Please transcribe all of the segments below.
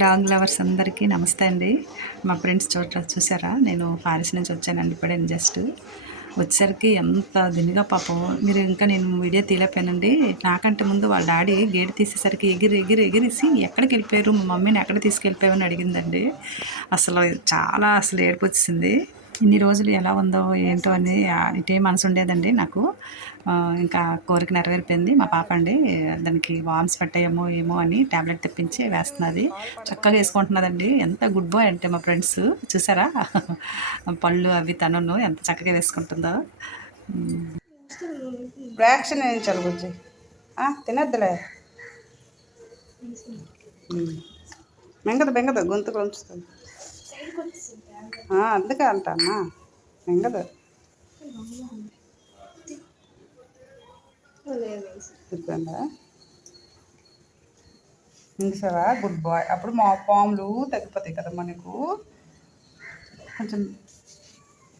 Dog lovers అందరికీ నమస్తే అండి. మా ఫ్రెండ్స్ చూసారా, నేను పారిస్ నుంచి వచ్చానండి ఇప్పుడే జస్ట్. వచ్చేసరికి ఎంత దినిగా పాపం, మీరు ఇంకా నేను వీడియో తీయలేకపోయానండి. నాకంటే ముందు వాళ్ళ డాడీ గేట్ తీసేసరికి ఎగిరేసి ఎక్కడికి వెళ్ళిపోయారు, మా మమ్మీని ఎక్కడ తీసుకెళ్ళిపోయామని అడిగిందండి. అసలు ఏడుపు వచ్చింది. ఇన్ని రోజులు ఎలా ఉందో ఏంటో అని ఇటే మనసు ఉండేదండి నాకు. ఇంకా కోరిక నెరవేరిపోయింది. మా పాప అండి, దానికి వామ్స్ పట్టాయేమో ఏమో అని ట్యాబ్లెట్ తెప్పించి వేస్తున్నది. చక్కగా వేసుకుంటున్నదండి. ఎంత గుడ్ బాయ్ అంటే మా ఫ్రెండ్స్ చూసారా, పళ్ళు అవి తనను ఎంత చక్కగా వేసుకుంటుందో. వ్యాక్సిన్ వేయించాలి బుజ్జి, తినద్దులే. బెంగదు గొంతుకు ఉంచుతుంది. అందుకే అంటానా, బెంగదు. మింగసావా, గుడ్ బాయ్. అప్పుడు మా పాములు తగ్గిపోతాయి కదా మనకు. కొంచెం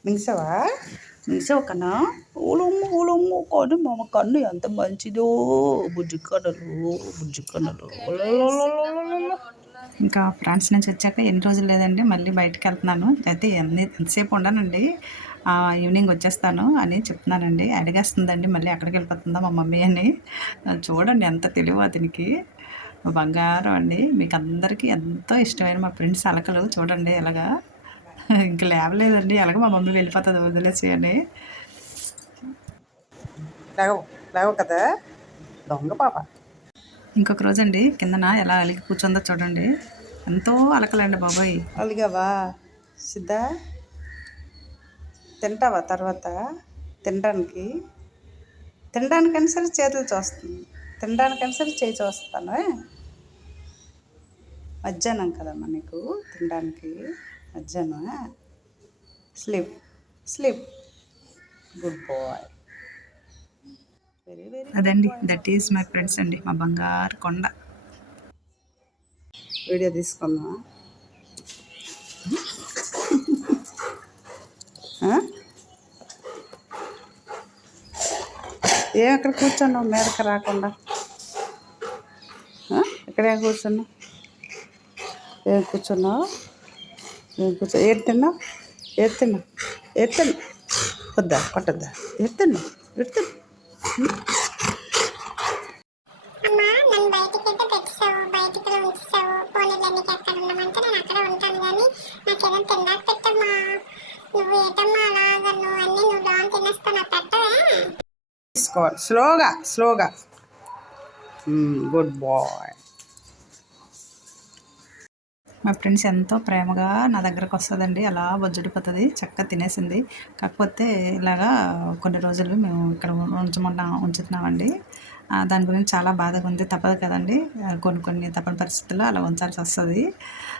మింగసావు కన్నా. ఊలమ్ము కానీ మా కన్ను ఎంత మంచిదో. బుజ్జి కన్నులు. ఇంకా ఫ్రాన్స్ నుంచి వచ్చాక ఎన్ని రోజులు లేదండి, మళ్ళీ బయటకు వెళ్తున్నాను. అయితే ఎంతసేపు ఉండనండి, ఈవినింగ్ వచ్చేస్తాను అని చెప్తున్నానండి. అడిగేస్తుందండి మళ్ళీ ఎక్కడికి వెళ్ళిపోతుందా మా మమ్మీ అని. చూడండి ఎంత తెలివి అతనికి, బంగారం అండి. మీకు అందరికీ ఎంతో ఇష్టమైన మా ఫ్రెండ్స్ అలకలు చూడండి ఎలాగా. ఇంక లేవలేదండి, ఎలాగ మా మమ్మీ వెళ్ళిపోతుంది వదిలేసి అని. లేవు కదా దొంగ పాప. ఇంకొక రోజు అండి, కిందన ఎలా అలిగి కూర్చుందో చూడండి. ఎంతో అలకలండి బాబాయ్. అలిగావా సిద్ధా? తింటావా తర్వాత? తినడానికైనా సరే చేతులు చూస్తుంది, తినడానికైనా సరే చేయి చూస్తాను. మధ్యాహ్నం కదమ్మా నీకు తినడానికి, మధ్యాహ్నం. Sleep good boy. అదండి, దట్ ఈజ్ మై ఫ్రెండ్స్ అండి, మా బంగారు కొండ. వీడియో తీసుకుందామా? ఎక్కడ కూర్చున్నావు మీదకి రాకుండా? ఇక్కడేం కూర్చున్నావు? ఏం కూర్చున్నావు? ఏడు తిన్నావు? వద్దా కొట్టద్దా? ఏడు తిన్నావు? తీసుకోవాలి స్లోగా. Good bye. మా ఫ్రెండ్స్ ఎంతో ప్రేమగా నా దగ్గరకు వస్తుందండి, అలా బొజ్జుడిపోతుంది. చక్కగా తినేసింది. కాకపోతే ఇలాగా కొన్ని రోజులు మేము ఇక్కడ ఉంచుతున్నామండి. దాని గురించి చాలా బాధగా ఉంది. తప్పదు కదండి, కొన్ని తప్పని పరిస్థితుల్లో అలా ఉంచాల్సి వస్తుంది.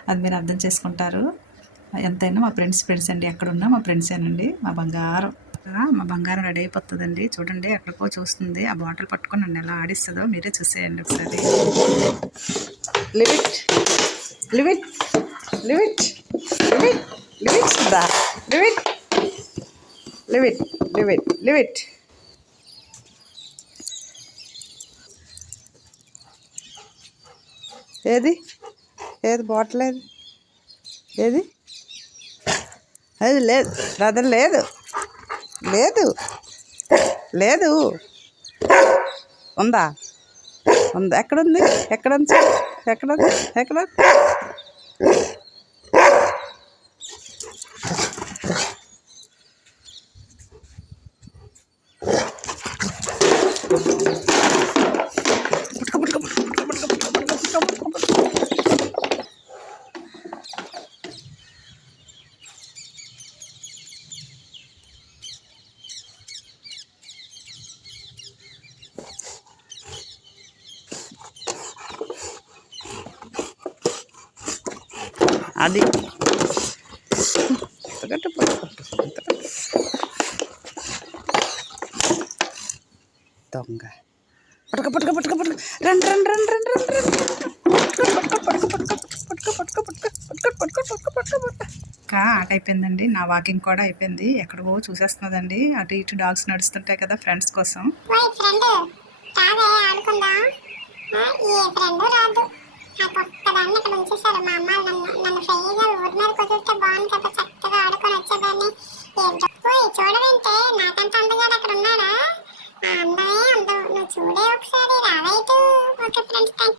అది మీరు అర్థం చేసుకుంటారు. ఎంతైనా మా ఫ్రెండ్స్ అండి, ఎక్కడున్నా మా ఫ్రెండ్సేనండి. మా బంగారం రెడీ అయిపోతుందండి. చూడండి ఎక్కడికో చూస్తుంది, ఆ బాటిల్ పట్టుకొని నన్ను ఎలా ఆడిస్తుందో మీరే చూసేయండి ఒకసారి. Leave it. ఏది బాటిల్ ఏది? అది లేదు, బ్రదర్ లేదు. ఉందా? ఎక్కడుంది? ఎక్కడ? అది దొంగ. పట్టుక రండి. ఆట అయిపోయిందండి, నా వాకింగ్ కూడా అయిపోయింది. ఎక్కడికో చూసేస్తున్నదండి, అటు ఇటు డాగ్స్ నడుస్తుంటాయి కదా ఫ్రెండ్స్ కోసం. నాకు ఒక్కదాన్ని ఇక్కడ ఉంచేసారు మా అమ్మ. నన్ను ఫ్రీగా ఊరి మీద కుదిరితే బాగుంది కదా, చక్కగా ఆడుకొని వచ్చేదాన్ని. ఏంటో చూడవేంటే, నాకంటే అందగాడు అక్కడ ఉన్నాడా? ఆ అందమే అందం, నువ్వు చూడే ఒకసారి రావైతే. Okay friends, thank